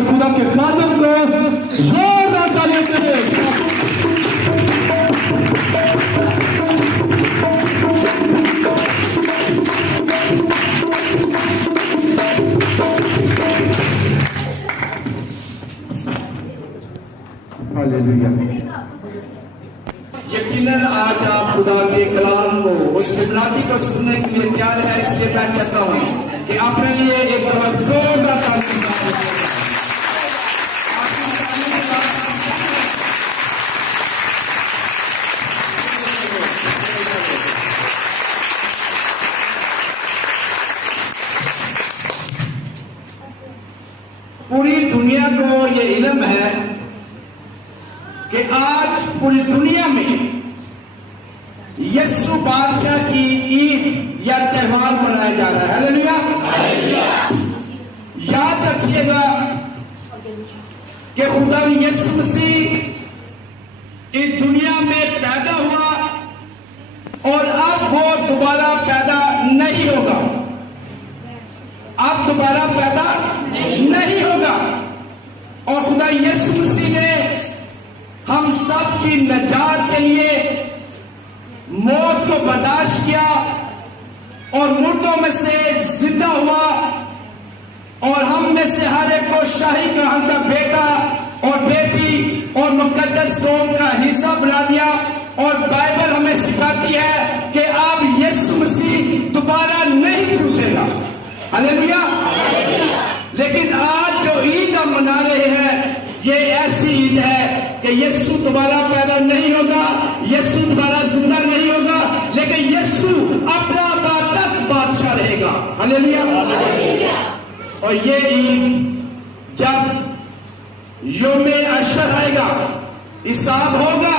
और खुदा के खादिम को जोरदार तालियों से हालेलुया। यकीनन आज आप खुदा के कलाम को उस बुनियादी को सुनने के लिए तैयार है, इसलिए मैं चाहता हूँ कि अपने लिए एक दफा जोरदार ताली बजाएं। पूरी दुनिया को ये इल्म है कि आज पूरी दुनिया में यीशु बादशाह की ईद या त्योहार मनाया जा रहा है। हालेलुया। याद रखिएगा कि खुदा यीशु मसीह इस दुनिया में पैदा हुआ और अब वो दोबारा पैदा नहीं होगा। अब दोबारा पैदा नहीं होगा। और खुदा यीशु मसीह ने हम सब की नजात के लिए मौत को बर्दाश्त किया और मुर्दों में से जिंदा हुआ और हम में से हर एक को शाही कहां का बेटा और बेटी और मुकद्दस कौम का हिस्सा बना दिया। और बाइबल हमें सिखाती है कि अब यीशु मसीह दोबारा नहीं छूटेगा। हालेलुया। लेकिन आज जो ईद हम मना रहे हैं ये ऐसी ईद है कि यीशु दोबारा पैदा नहीं होगा, यीशु दोबारा जिंदा नहीं होगा, लेकिन यीशु अपना तक बादशाह रहेगा। हालेलुया। और ये ईद जब योमे अशर आएगा, हिसाब होगा,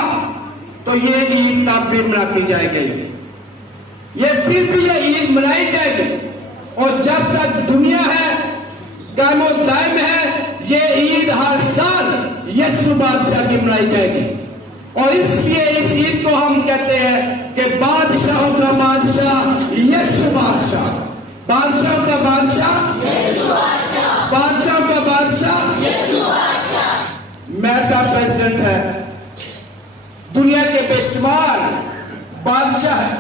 तो ये ईद तब भी मनाई जाएगी। ये फिर भी ये ईद मनाई जाएगी और जब तक दुनिया है कायम और दायम है ये ईद हर साल यीशु बादशाह की मनाई जाएगी। और इसलिए इस ईद को हम कहते हैं कि बादशाहों का बादशाह यीशु बादशाह, बादशाहों का बादशाह यीशु बादशाह, बादशाहों का बादशाह यीशु बादशाह। अमेरिका प्रेसिडेंट है, दुनिया के बेशुमार बादशाह है।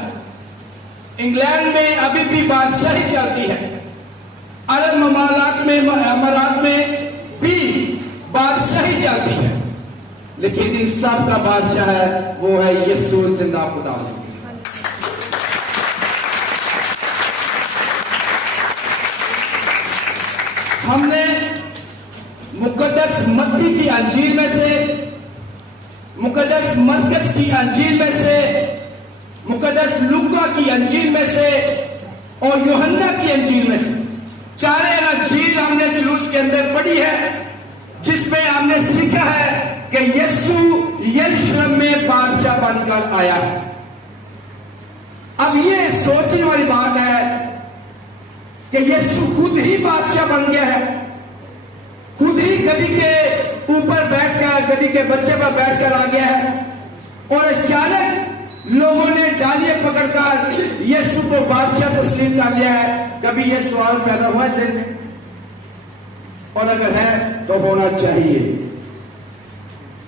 इंग्लैंड में अभी भी बादशाही चलती है। अरब अमारात में भी बादशाही चलती है, लेकिन इन सब का बादशाह है वो है यीशु जिंदा खुदा। हमने मुकद्दस मत्ती की अंजील में से, मुकद्दस मरकस की अंजील में से, मुकद्दस लूका की अंजील में से और यूहन्ना की अंजील में से चारे अंजील हमने जुलूस के अंदर पढ़ी है, जिसमें हमने सीखा है कि यीशु यरूशलेम में बादशाह बनकर आया है। अब ये सोचने वाली बात है कि यीशु खुद ही बादशाह बन गया है, खुद ही गधी के ऊपर बैठकर, गधी के बच्चे पर बैठकर आ गया है। और अचानक लोगों ने डालियां पकड़कर यीशु को बादशाह तस्लीम कर लिया है। कभी यह सवाल पैदा हुआ है जिंदगी में? और अगर है तो होना चाहिए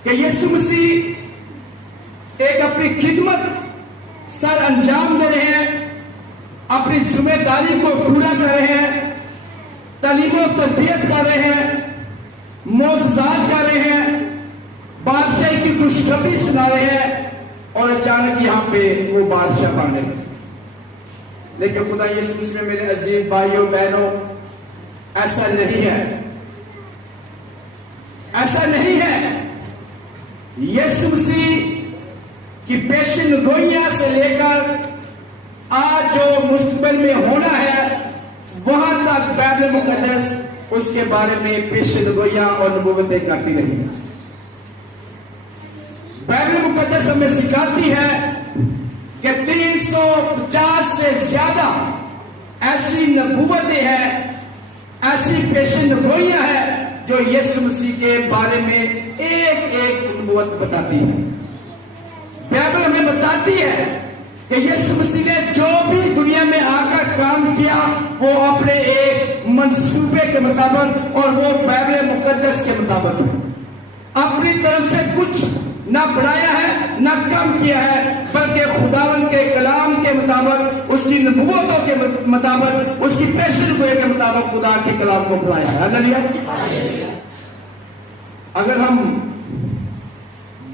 कि यीशु मसीह एक अपनी खिदमत सर अंजाम दे रहे हैं, अपनी जिम्मेदारी को पूरा कर रहे हैं, तालीम और तरबियत कर रहे हैं, मौजूदात कर रहे हैं, बादशाही की खुशखबरी सुना रहे हैं और अचानक यहां पे वो बादशाह बन गए। लेकिन खुदा यीशु मसीह में मेरे अजीज भाइयों बहनों, ऐसा नहीं है, ऐसा नहीं है। यीशु मसीह की पेशन गोइयां से लेकर आज जो मुस्तकबिल में होना है वहां तक बाइबल मुकद्दस उसके बारे में पेशन गोइयां और नबूवतें करती रही। बाइबल मुकद्दस हमें सिखाती है कि 350 से ज्यादा ऐसी नबूवतें हैं, ऐसी पेशन गोइयां हैं जो यीशु मसीह के बारे में एक एक नबूवत बताती है। बाइबल हमें बताती है कि यीशु मसीह ने जो भी दुनिया में आकर काम किया वो अपने एक मंसूबे के मुताबिक और वो बाइबल मुकद्दस के मुताबिक अपनी तरफ से कुछ ना बढ़ाया है ना कम किया है, बल्कि खुदावन के कलाम के मुताबिक, उसकी नबूवतों के मुताबिक, उसकी पेशन गोई के मुताबिक खुदा के कलाम को बढ़ाया है। हालेलुया। अगर हम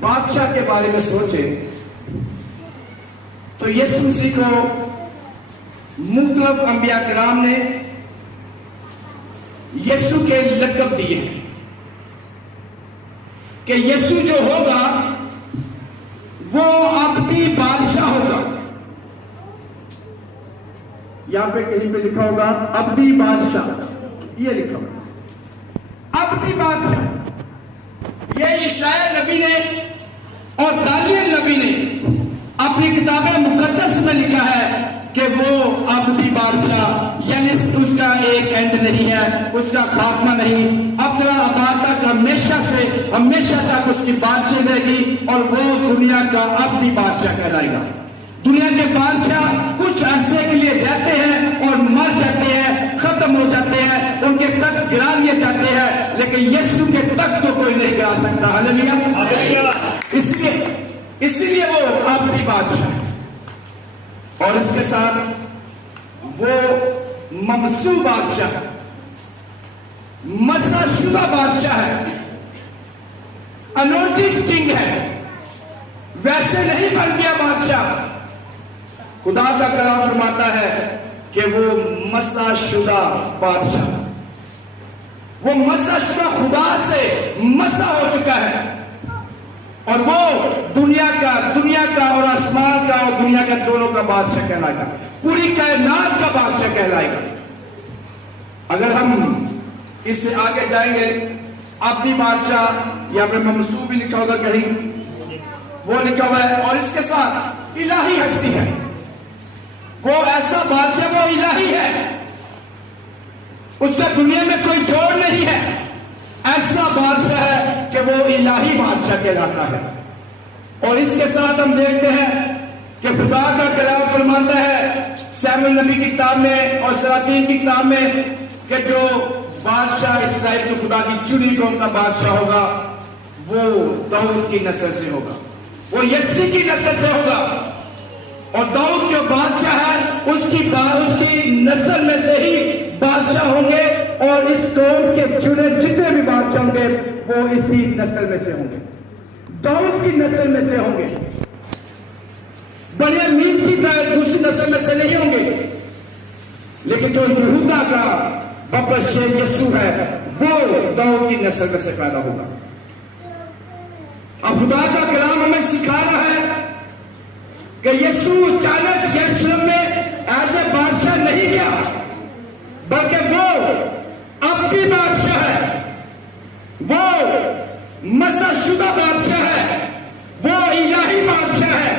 बादशाह के बारे में सोचें तो यीशु मसीह को मुख्तलिफ अंबिया कलाम ने यीशु के लक़ब दिए कि यीशु जो होगा वो अब्दी बादशाह होगा। यहां पे कहीं पे लिखा होगा अब्दी बादशाह, ये लिखा होगा अब्दी बादशाह। ये यशायाह नबी ने और दानियल नबी ने अपनी किताबें मुकद्दस में लिखा है कि वो अब्दी बादशाह, यानी उसका एक एंड नहीं है, उसका खात्मा नहीं, अब्दुल्ला आबाद तक हमेशा तक उसकी बादशाह रहेगी और वो दुनिया का अब्दी बादशाह कहलाएगा। दुनिया के बादशाह कुछ अरसे के लिए रहते हैं और मर जाते हैं, खत्म हो जाते हैं, उनके तख्त गिरा लिए जाते हैं, लेकिन यीशु के तख्त को कोई नहीं गिरा सकता। हालेलुया। इसलिए वो अब्दी बादशाह और इसके साथ वो ममसू बादशाह, मसाशुदा बादशाह है, अनोटेड किंग है, वैसे नहीं बन गया बादशाह। खुदा का कलाम फरमाता है कि वो मसाशुदा बादशाह, वो मसाशुदा खुदा से मसा हो चुका है और वो दुनिया का और आसमान का और दुनिया का दोनों का बादशाह कहलाएगा, पूरी कायनात का बादशाह कहलाएगा। अगर हम इससे आगे जाएंगे, अब्दी बादशाह, यहां पे ममसू भी लिखा होगा कहीं, वो लिखा हुआ है, और इसके साथ इलाही हस्ती है, वो ऐसा बादशाह, वो इलाही है, उसका दुनिया में कोई जोड़ नहीं है, ऐसा बादशाह है कि वो इलाही बादशाह कहलाता है। और इसके साथ हम देखते हैं कि खुदा का कलाम फरमाता है सैमुएल नबी की किताब में और सलातीन की किताब में कि जो बादशाह इसराइल को खुदा की चुनी कौम का बादशाह होगा वो दाऊद की नस्ल से होगा, वो यस्सी की नस्ल से होगा। और दाऊद जो बादशाह है उसकी नस्ल में से ही बादशाह होंगे और इस कौम के चुने जितने भी बादशाह होंगे वो इसी नस्ल में से होंगे, दाऊद की नस्ल में से होंगे, बड़े मीन की दूसरी नस्ल में से नहीं होंगे। लेकिन जो यहूदा का बपशे यीशु है वो दाऊद की नस्ल में से पैदा होगा। अब खुदा का कलाम हमें सिखा रहा है कि यीशु अचानक यरूशलेम में एज ए बादशाह नहीं गया, बल्कि वो अब्दी बादशाह है, वो मसाशुदा बादशाह है, वो इलाही बादशाह है।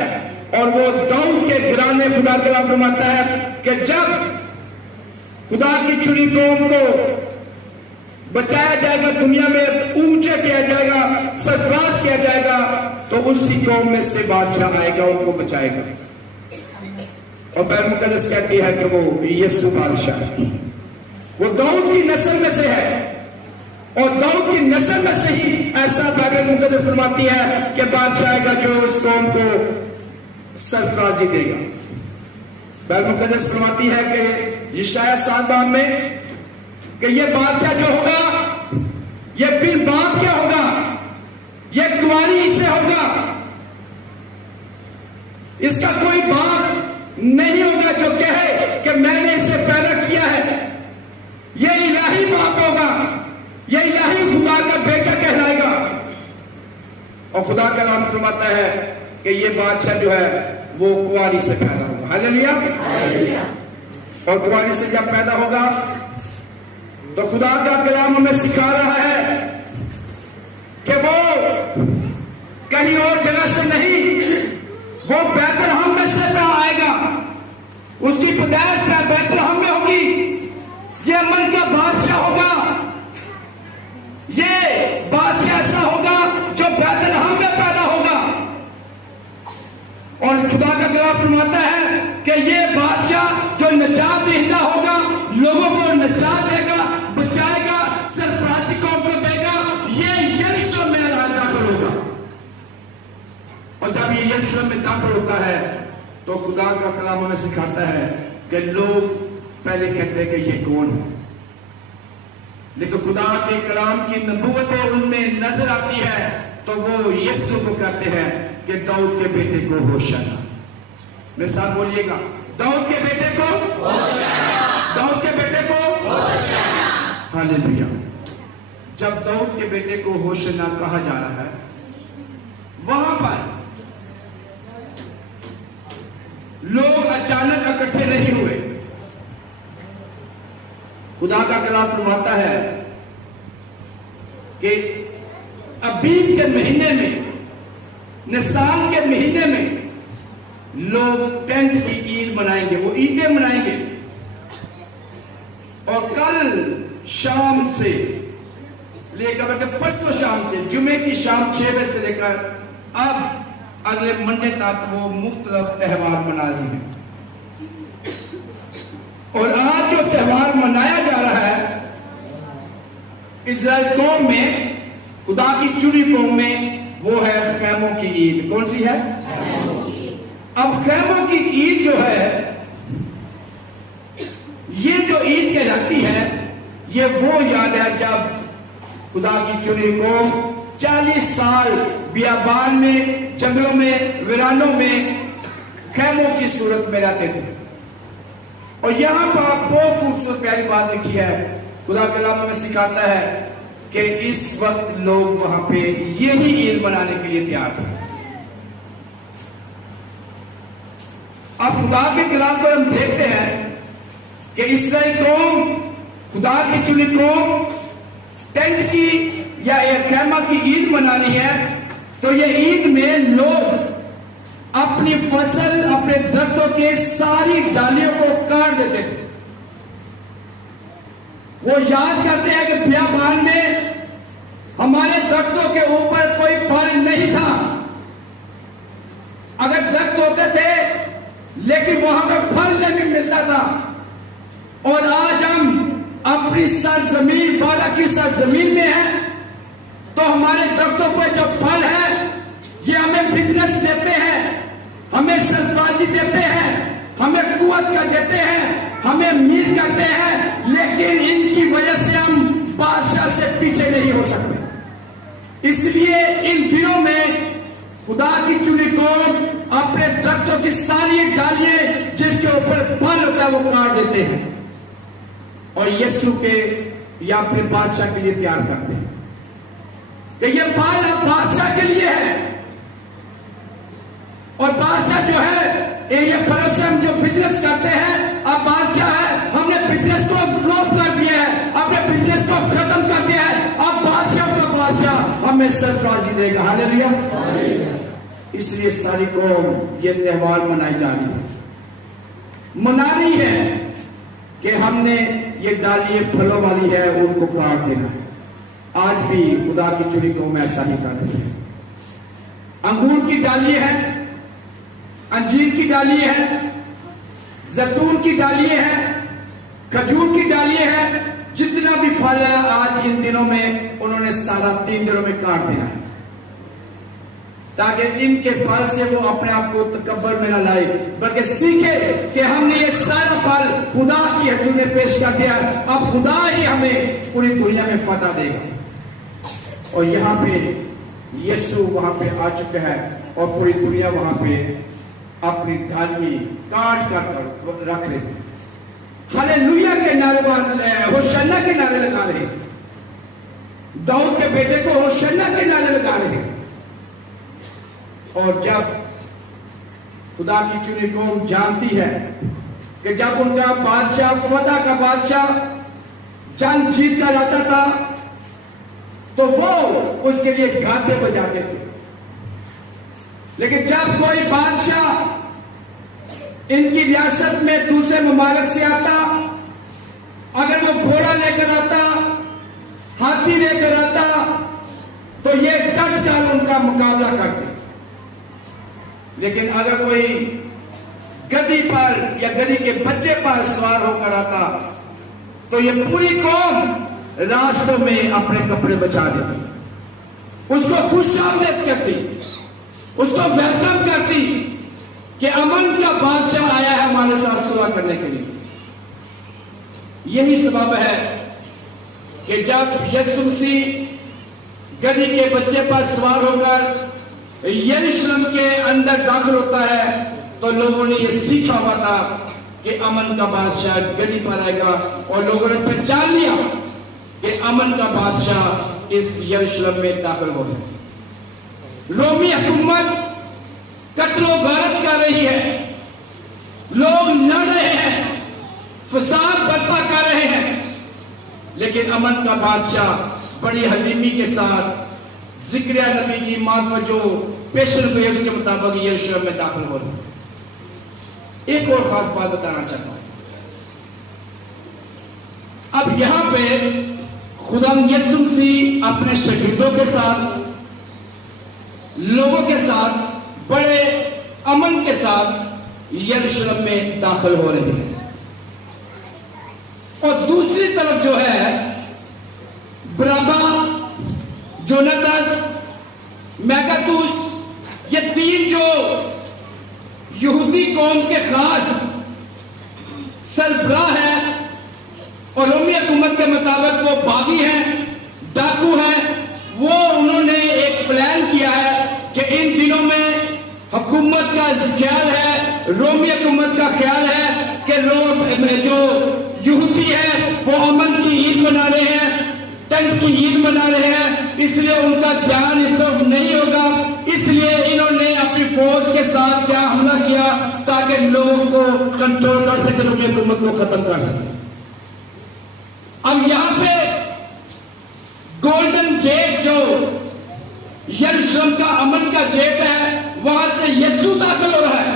और वो दाऊद के घराने खुदा कलाम फरमाता है कि जब खुदा की चुनी कौम को बचाया जाएगा, दुनिया में ऊंचे किया जाएगा, सरफराज किया जाएगा, तो उसी कौम में से बादशाह आएगा, उनको बचाएगा। और बाइबल मुकद्दस कहती है कि वो यीशु बादशाह है, वो दाऊद की नस्ल में से है और दाऊद की नस्ल में से ही ऐसा बाइबल मुकद्दस फरमाती है कि बादशाह आएगा जो उस कौम को सरफराजी देगा। बाइबल मुकद्दस फरमाती है कि यशायाह 7 में कि ये बादशाह जो होगा ये बिन बाप क्या होगा, ये कुंवारी से होगा, इसका कोई बाप नहीं होगा जो कहे कि मैंने इसे पैदा किया है। ये इलाही बाप होगा, ये इलाही खुदा का बेटा कहलाएगा। और खुदा का नाम फरमाता है कि ये बादशाह जो है वो कुंवारी से पैदा होगा। हालेलुया। और कुंवारी से जब पैदा होगा तो खुदा का कलाम हमें सिखा रहा है कि वो कहीं और जगह से नहीं, वो बैतलहम में से आएगा, उसकी पैदाइश बैतलहम में होगी। ये अमन का बादशाह होगा, ये बादशाह ऐसा होगा जो बैतलहम में पैदा होगा। और खुदा का कलाम फरमाता है कि ये बादशाह जो नजात देता होगा, लोगों को नजात देगा, यरूशलेम में दाखिल होता है तो खुदा का कलाम हमें सिखाता है कि लोग पहले कहते हैं कि ये कौन है, लेकिन खुदा के कलाम की नबूवतें उनमें नजर आती है तो वो यीशु को कहते हैं कि दाऊद के बेटे को होशाना। मेरे साथ बोलिएगा, दाऊद के बेटे को होशाना, दाऊद के बेटे को होशाना। हालेलुया। जब दाऊद के बेटे को होशाना कहा जा रहा है, वहां पर लोग अचानक इकट्ठे नहीं हुए। खुदा का कलाम फरमाता है कि अबीब के महीने में, निसान के महीने में लोग टेंट की ईद मनाएंगे, वो ईदें मनाएंगे। और कल शाम से लेकर परसों शाम से, जुमे की शाम 6 बजे से लेकर अब अगले मंडे तक वो मुख्तलिफ त्यौहार मना रहे हैं। और आज जो त्यौहार मनाया जा रहा है इस्राएल कौम में, खुदा की चुनी कौम में, वो है खैमों की ईद। कौन सी है? अब खैमों की ईद जो है, ये जो ईद कहलाती है, ये वो याद है जब खुदा की चुनी कौम 40 साल बियाबान में, जंगलों में, वीरानों में खैमों की सूरत में रहते थे। और यहां पर बहुत खूबसूरत प्यारी बात लिखी है, खुदा के कलाम में सिखाता है कि इस वक्त लोग वहां पे यही ईद मनाने के लिए तैयार थे। अब खुदा के कलाम को हम देखते हैं कि इस्राएल कौम, खुदा की चुनी कौम, टेंट की या एक खैमा की ईद मनानी है तो ये ईद में लोग अपनी फसल, अपने दरख्तों के सारी डालियों को काट देते थे। वो याद करते हैं कि बियाबान में हमारे दरख्तों के ऊपर कोई फल नहीं था। अगर दरख्त होते थे लेकिन वहां पर फल नहीं मिलता था। और आज हम अपनी सरजमीन, बाला की सरजमीन में है तो हमारे दरख्तों पर जो फल है ये हमें बिजनेस देते हैं, हमें सरफराजी देते हैं, हमें कुवत कर देते हैं, हमें मीर करते हैं, लेकिन इनकी वजह से हम बादशाह से पीछे नहीं हो सकते। इसलिए इन दिनों में खुदा की चुनी कौम अपने दरख्तों की सारी डालियां जिसके ऊपर फल होता है वो काट देते हैं और यीशु के या अपने बादशाह के लिए तैयार करते हैं कि ये फल अब बादशाह के लिए है। और बादशाह जो है ये फलों से हम जो बिजनेस करते हैं, अब बादशाह है, हमने बिजनेस को फ्लॉप कर दिया है, अपने बिजनेस को खत्म कर दिया है। अब बादशाह का बादशाह हमें सरफराजी देगा। हालेलुया। इसलिए सारी कौम ये त्यौहार मनाई जा रही है, मना रही है कि हमने ये डालियां फलों वाली है उनको काट देना है। आज भी खुदा की चुनी कौम ऐसा ही कर रही है। अंगूर की डाली है, अंजीर की डाली है, जैतून की डाली है, खजूर की डाली है, जितना भी फल है आज इन दिनों में उन्होंने सारा 3 दिनों में काट देना है ताकि इनके फल से वो अपने आप को तकब्बर में न लाए, बल्कि सीखे कि हमने ये सारा फल खुदा की हजूर में पेश कर दिया, अब खुदा ही हमें पूरी दुनिया में फतह देगा। और यहाँ पे यीशु वहां पे आ चुका है और पूरी दुनिया वहां पे अपनी डाली काट कर रख रहे हैं। हालेलुया के नारे, होशाना के नारे लगा रहे हैं, दाऊद के बेटे को होशाना के नारे लगा रहे हैं। और जब खुदा की चुनी कौम जानती है कि जब उनका बादशाह, फतह का बादशाह जंग जीत कर आता था तो वो उसके लिए गाते बजाते थे, लेकिन जब कोई बादशाह इनकी रियासत में दूसरे ममालिक से आता, अगर वो घोड़ा लेकर आता, हाथी लेकर आता, तो ये डट कर उनका मुकाबला करते। लेकिन अगर कोई गधी पर या गधी के बच्चे पर सवार होकर आता तो ये पूरी कौम रास्तों में अपने कपड़े बचा देती, उसको खुशामदीद करती। उसको वेलकम करती कि अमन का बादशाह आया है हमारे साथ सुलह करने के लिए। यही सबब है कि जब यीशु मसीह गधी के बच्चे पर सवार होकर यरूशलेम के अंदर दाखिल होता है तो लोगों ने यह सीखा हुआ था कि अमन का बादशाह गधी पर आएगा, और लोगों ने पहचान लिया कि अमन का बादशाह इस यरूशलेम में दाखिल हो गया। रोमी हुकूमत कत्लो गारत कर रही है, लोग लड़ रहे हैं, फसाद बर्पा कर रहे हैं, लेकिन अमन का बादशाह बड़ी हलीमी के साथ जिक्रिया नबी की मार्फत जो पेशन हुई है उसके मुताबिक यरूशलेम में दाखिल हो रहे हैं। एक और खास बात बताना चाहता हूं, अब यहां पे खुदा यीशु मसीह अपने शागिर्दों के साथ, लोगों के साथ, बड़े अमन के साथ यरूशलेम में दाखिल हो रहे हैं, और दूसरी तरफ जो है बरअब्बा, जोनातास, मेगातुस, ये तीन जो यहूदी कौम के खास सरबराह है और रोमी हुकूमत के मुताबिक वो बागी हैं, डाकू हैं, वो उन्होंने एक प्लान किया है कि इन दिनों में हुकूमत का ख्याल है, रोमी हुकूमत का ख्याल है कि लोग जो यहूदी है वो अमन की ईद मना रहे हैं, टेंट की ईद मना रहे हैं, इसलिए उनका ध्यान इस तरफ नहीं होगा, इसलिए इन्होंने अपनी फौज के साथ क्या हमला किया ताकि लोगों को कंट्रोल कर सके, रोमी हुकूमत को खत्म कर सके। अब यहां पे गोल्डन गेट जो यरूशलेम का अमन का गेट है, वहां से यीशु दाखिल हो रहा है,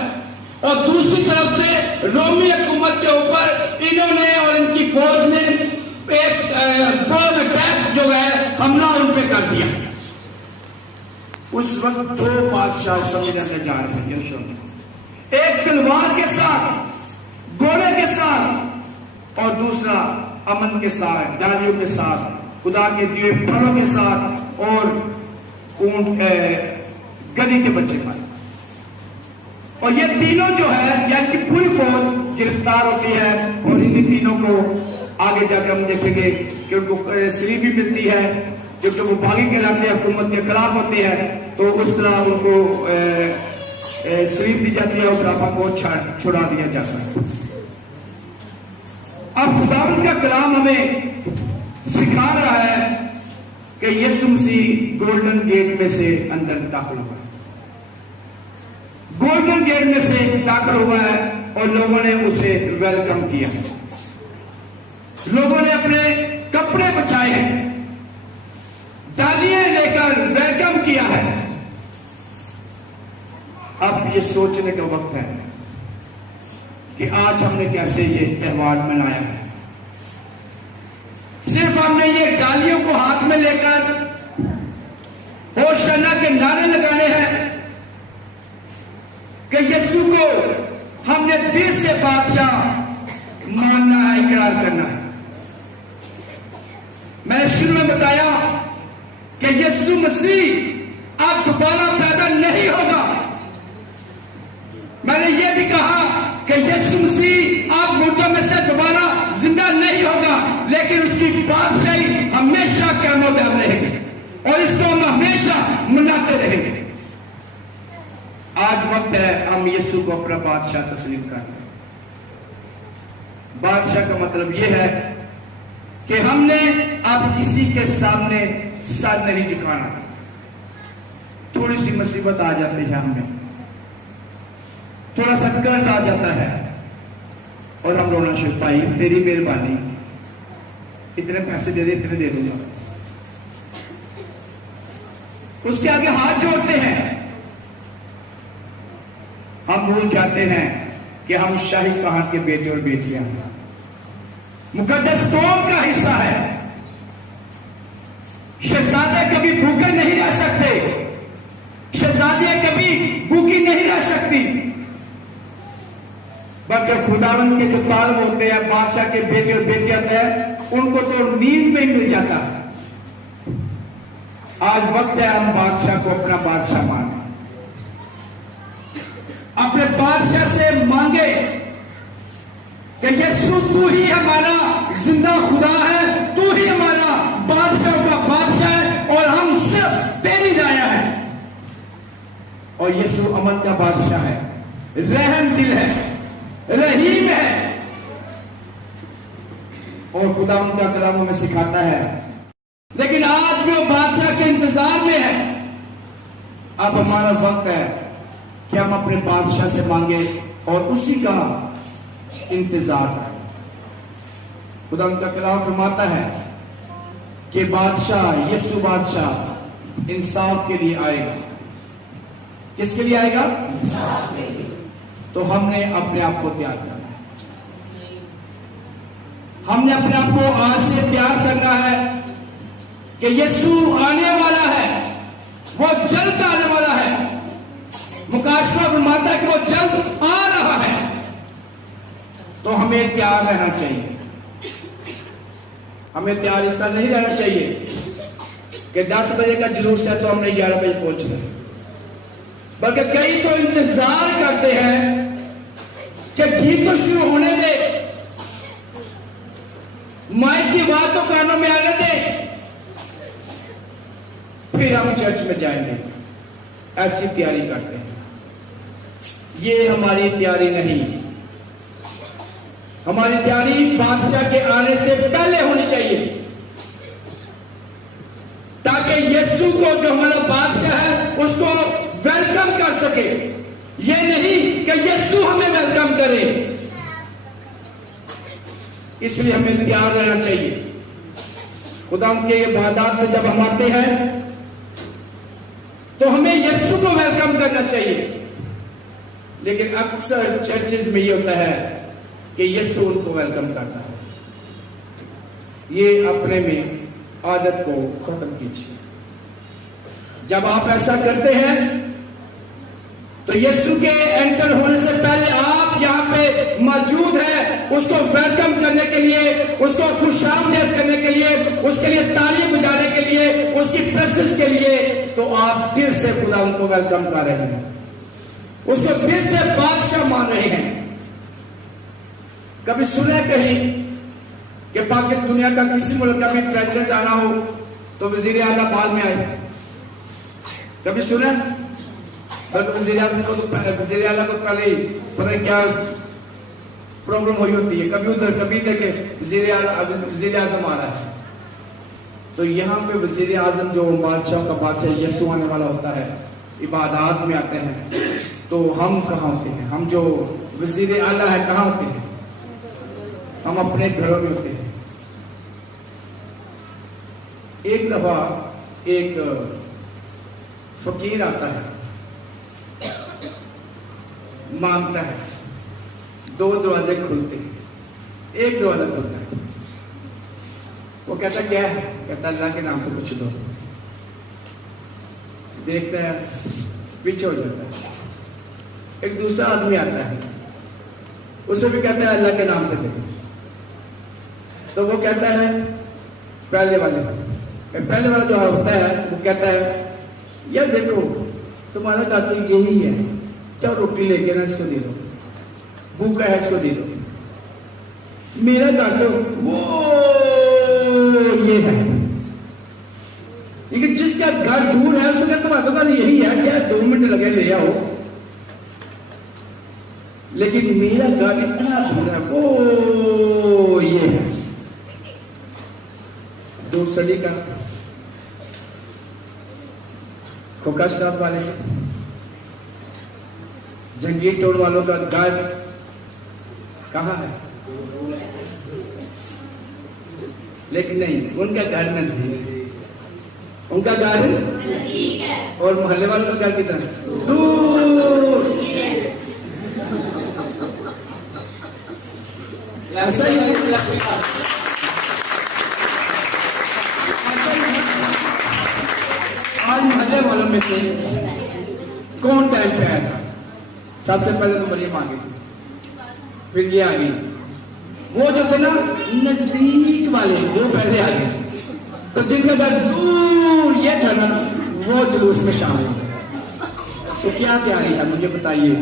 और दूसरी तरफ से रोमी हुकूमत के ऊपर इन्होंने और इनकी फौज ने एक बॉल अटैक जो है हमला उन पे कर दिया। उस वक्त दो बादशाह समझ अंदर जा रहे हैं यरूशलेम में, एक तलवार के साथ, घोड़े के साथ, और दूसरा अमन के साथ, डालियों के साथ, खुदा के दिए फलों के साथ, और ऊंट गधी के बच्चे पर। और ये तीनों जो है यानी कि पूरी फौज गिरफ्तार होती है, और इन तीनों को आगे जाकर हम देखेंगे कि उनको सलीब भी मिलती है, क्योंकि वो बागी कहलाते हैं, हुकूमत के खिलाफ होते हैं, तो उस तरह उनको सलीब दी जाती है और खिलाफा को छुड़ा दिया जाता है। अब खुदावंद का कलाम हमें सिखा रहा है कि यीशु मसीह गोल्डन गेट में से अंदर दाखिल हुआ, गोल्डन गेट में से दाखिल हुआ है, और लोगों ने उसे वेलकम किया, लोगों ने अपने कपड़े बचाए हैं, डालियां लेकर वेलकम किया है। अब ये सोचने का वक्त है कि आज हमने कैसे ये त्यौहार मनाया है। सिर्फ हमने ये डालियों को हाथ में लेकर होशाना के नारे लगाने हैं कि यीशु को हमने दिल से बादशाह मानना है, इकरार करना है। मैंने शुरू में बताया कि यीशु मसीह अब दोबारा पैदा नहीं होगा। मैंने यह भी कहा कि यीशु मसीह अब मुर्दों में से दोबारा जिंदा नहीं होगा, लेकिन उसकी बादशाही हमेशा क़यामत तक रहेगी, और इसको हम हमेशा मनाते रहेंगे। आज वक्त है हम यीशु को अपना बादशाह तस्लीम करें। बादशाह का मतलब यह है कि हमने अब किसी के सामने सर नहीं झुकाना। थोड़ी सी मुसीबत आ जाती है, हमें थोड़ा सा कर्ज आ जाता है, और हम रोना शुरू, भाई तेरी मेहरबानी, इतने पैसे दे दे, इतने दे दूंगा। उसके आगे हाथ जोड़ते हैं। हम भूल जाते हैं कि हम शाही कहां के बेटे और बेटियां हैं, मुकद्दस कौम का हिस्सा है। शहजादे कभी भूखे नहीं रह सकते, शहजादियां कभी भूखी नहीं रह सकती, बल्कि खुदावंद के जो तालब होते हैं, बादशाह के बेटे और बेटियां हैं, उनको तो नींद में ही मिल जाता है। आज वक्त है हम बादशाह को अपना बादशाह माने। अपने बादशाह से मांगे कि यीशु तू ही हमारा जिंदा खुदा है, तू ही हमारा बादशाह का बादशाह है और हम सब तेरी राया है। और यीशु अमन का बादशाह है, रहम दिल है, रहीम है और खुदा उनका कलाम में सिखाता है। लेकिन आज भी वो बादशाह के इंतजार में है। अब हमारा वक्त है कि हम अपने बादशाह से मांगे और उसी का इंतजार करें। खुदा उनका कलाम फरमाता है कि बादशाह यीशु बादशाह इंसाफ के लिए आएगा। किसके लिए आएगा? इंसाफ के लिए। तो हमने अपने आप को तैयार करना है। हमने अपने आप को आज से तैयार करना है कि यीशु आने वाला है, वो जल्द आने वाला है। मुकाशवा फरमाता है कि वो जल्द आ रहा है। तो हमें तैयार रहना चाहिए। हमें तैयार इस तरह नहीं रहना चाहिए कि 10 बजे का जुलूस है तो हमने 11 बजे पहुंचना है, बल्कि कई तो इंतजार करते हैं कि गीत तो शुरू होने दे, माइक की बात तो कानों में आने दे, फिर हम चर्च में जाएंगे। ऐसी तैयारी करते हैं। ये हमारी तैयारी नहीं। हमारी तैयारी बादशाह के आने से पहले होनी चाहिए, ताकि यीशु को जो हमारा बादशाह है उसको वेलकम कर सके। ये नहीं कि यीशु हमें वेलकम करे। इसलिए हमें तैयार रहना चाहिए। खुदा के इबादत में जब हम आते हैं तो हमें यीशु को वेलकम करना चाहिए। लेकिन अक्सर चर्चेज में ये होता है कि यीशु उनको वेलकम करता है। ये अपने में आदत को खत्म कीजिए। जब आप ऐसा करते हैं तो यीशु के एंटर होने से पहले आप यहाँ पे मौजूद है, उसको वेलकम करने के लिए, उसको खुशामदीद करने के लिए, उसके लिए ताली बजाने के लिए, उसकी प्रेस्टिज के लिए, तो आप दिल से खुदा उनको वेलकम कर रहे हैं, उसको दिल से बादशाह मान रहे हैं। कभी सुने कहीं कि पाकिस्तान दुनिया का किसी मुल्क का भी प्रेसिडेंट आना हो तो वजीर आला बाद में आए? कभी सुना? वजीर आला को पहले पता क्या प्रॉब्लम हुई होती है, कभी उधर कभी देखे वजीर आजम आ रहा है। तो यहाँ पे वजीर आजम जो बादशाह का बादशाह यीशु आने वाला होता है, इबादत में आते हैं, तो हम कहाँ होते हैं? हम जो वजीर आला है कहाँ होते हैं? हम अपने घरों में होते हैं। एक दफा एक फकीर आता है, मांगता है, 2 दरवाजे खुलते हैं, एक दरवाजा खुलता है। वो कहता क्या है? कहता अल्लाह के नाम पे कुछ दो। देखता है पीछे हो जाता है। एक दूसरा आदमी आता है, उसे भी कहता है अल्लाह के नाम पे दे। तो वो कहता है पहले वाला जो होता है वो कहता है यार देखो तुम्हारा घर तो यही है, चलो रोटी लेके ना इसको दे दो, भूखा है इसको दे दो। मेरा घर तो वो ये है, लेकिन जिसका घर दूर है उसको कहता तुम्हारा तो घर यही है, क्या 2 मिनट लगे ले आओ, लेकिन मेरा घर इतना दूर है, वो ये है। 2 सदी का खोखा स्टाफ वाले जंगीर टोल वालों का घर कहाँ है? लेकिन नहीं, उनका घर नजदीक, उनका घर और मोहल्ले वालों का घर कितना दूर। ऐसा ही आज मोहल्ले वालों में से कौन टाइम पे आया था? सबसे पहले तो मरियम आ गई, फिर ये आ गई। वो जो थे ना नजदीक वाले वो पहले आ गए, तो जिनका घर दूर ये था ना वो जुलूस में शामिल हो गए। तो क्या तैयारी है मुझे बताइए?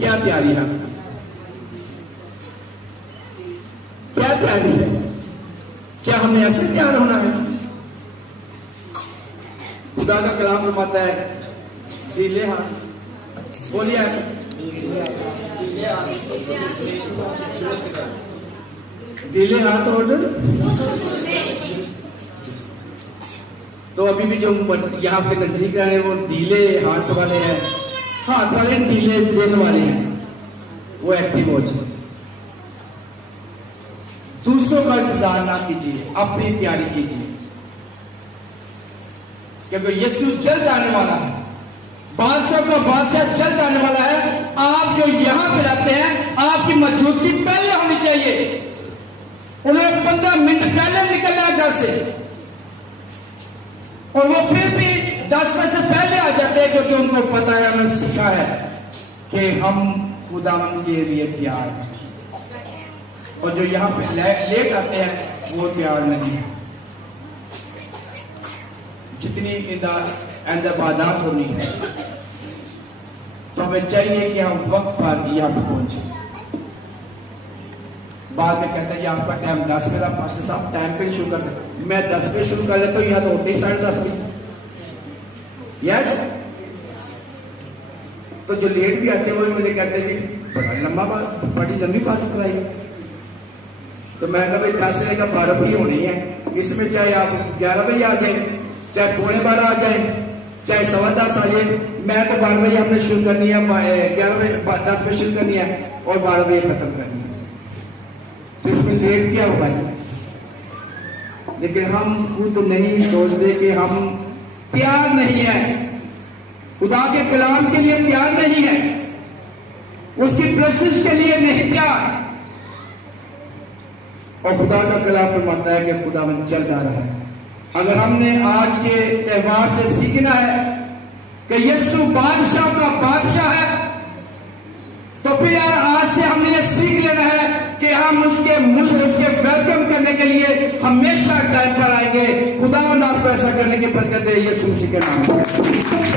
क्या तैयारी है? क्या तैयारी है? क्या हमें ऐसे तैयार होना है? खुदा का कलाम फरमाता है ढीले हाथ, बोलिए ढीले हाथ और तो अभी भी जो यहाँ पे नजदीक रहे वो ढीले हाथ वाले हैं, हाथ वाले ढीले जेन वाले हैं, वो एक्टिव हो जाए। दूसरों का इंतजार ना कीजिए, अपनी तैयारी कीजिए, क्योंकि यीशु जल्द आने वाला है। बादशाह का बादशाह जल्द आने वाला है। आप जो यहां पे रहते हैं, आपकी मौजूदगी पहले होनी चाहिए। उन्हें 15 मिनट पहले निकलना है घर से, और वो फिर भी 10 बजे से पहले आ जाते हैं, क्योंकि उनको पता है, उन्होंने सीखा है कि हम खुदावंद के लिए तैयार हैं। और जो यहाँ पे लेट आते हैं वो तैयार नहीं है। जितनी इबादत होनी है तो हमें चाहिए कि हम वक्त पर यहाँ पे पहुंचे। बाद में कहते हैं आपका टाइम 10 बजे, पास्टर साहब टाइम पे शुरू कर दे। मैं 10 बजे शुरू कर लेता हूँ, यहाँ तो होते ही 10:30 बजे। यस, तो जो लेट भी आते हैं वो मुझे कहते हैं कि बड़ी लंबी बात कराई। तो मैं कहा भाई 10 से लेकर 12 बजे होनी है, इसमें चाहे आप 11 बजे आ जाए, चाहे 11:15 आ जाए, चाहे 10:15 आ जाए। मैं तो 12 बजे हमने शुरू करनी है, 11 बजे 10 बजे शुरू करनी है और 12 बजे खत्म करनी है। तो इसमें लेट क्या होगा? लेकिन हम खुद नहीं सोचते कि हम तैयार नहीं है, खुदा के कलाम के लिए तैयार नहीं है, उसकी प्रस्तुति के लिए नहीं तैयार। और खुदा का कलाम फरमाता है कि खुदावंद जल्द आ रहा है। अगर हमने आज के त्यौहार से सीखना है कि यीशु बादशाह का बादशाह है, तो फिर यार आज से हमने ये सीख लेना है कि हम उसके वेलकम करने के लिए हमेशा टाइम पर आएंगे। खुदावंद आपको ऐसा करने की बरकत दे, यीशु मसीह के नाम में।